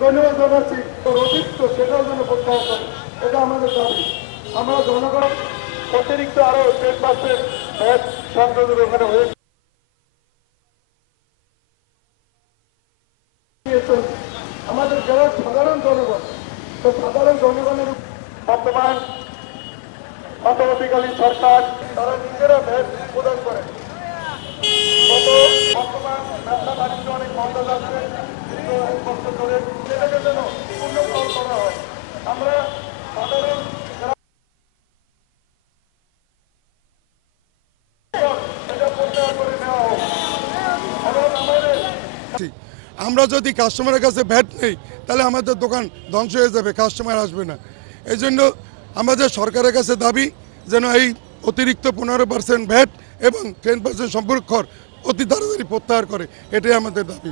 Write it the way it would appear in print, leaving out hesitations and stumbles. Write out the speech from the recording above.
ধন্যবাদ জানাচ্ছি অতিরিক্ত সেটাও যেন প্রত্যাহার করে, এটা আমাদের দাবি। আমরা জনগণ অতিরিক্ত আরো 10% ভ্যাট সংযোজন ওখানে হয়েছে। আমাদের যারা সাধারণ জনগণ, তো সাধারণ জনগণের বর্তমান অন্তর্বর্তীকালীন সরকার তারা নিজেরা ভ্যাট প্রদান করে। বর্তমান ব্যবসা বাণিজ্য অনেক বন্ধ যাচ্ছে, কষ্ট করে সেটাকে যেন উন্নত করা হয়। আমরা সাধারণ এটা প্রত্যাহার করে নেওয়া হোক এবং আমাদের আমরা যদি কাস্টমারের কাছে ভ্যাট নেই তাহলে আমাদের দোকান ধ্বংস হয়ে যাবে, কাস্টমার আসবে না। এই জন্য আমাদের সরকারের কাছে দাবি যেন এই অতিরিক্ত 15% ভ্যাট এবং 10% সম্পর্ক কর অতি তাড়াতাড়ি প্রত্যাহার করে, এটাই আমাদের দাবি।